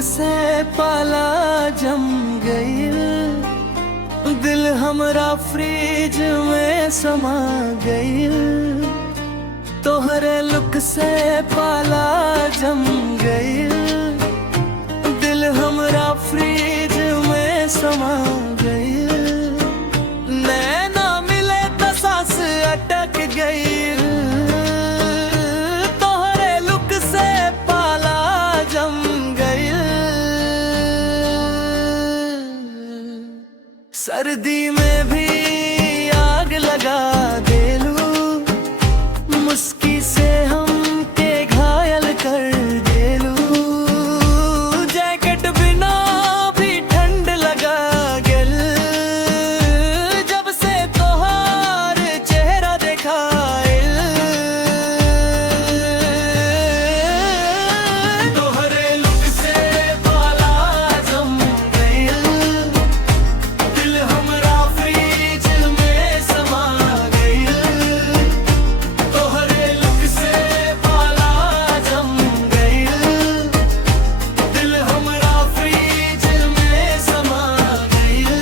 से पाला जम गई, दिल हमरा फ्रिज में समा गई। तोहरे लुक से पाला जम गई, दिल हमरा फ्रिज में समा गई। नैना मिले तो सांस अटक गई, तोहरे लुक से पाला जम गई। सर्दी में भी आग लगा देलू, मुस्की से हम के घायल कर देलू। जैकेट बिना भी ठंड लगा गेल, जब से तोहार चेहरा देखाइल। तोहरे लुक से पाला जम गइल, दिल हमरा फ्रिज में समा गइल। तोहरे लुक से पाला जम गइल, दिल हमरा फ्रिज में समा गइल।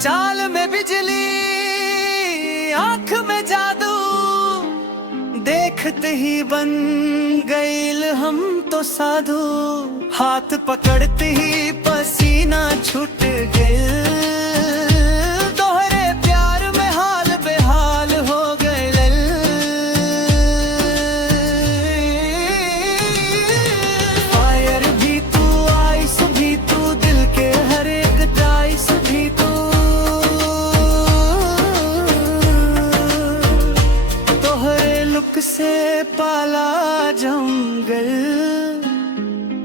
चाल में बिजली, आँख में जादू, देखते ही बन गइल हम तो साधु। हाथ पकड़ते ही पसीना छूट गइल, तोहरे प्यार में हाल बेहाल हो गइल। फायर भी तू, आइस भी तू, दिल के हर एक डाइस भी तू। तोहरे लुक से पाला जंगल,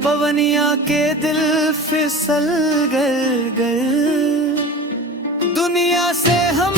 पवनिया के दिल फिसल गल गल। दुनिया से हम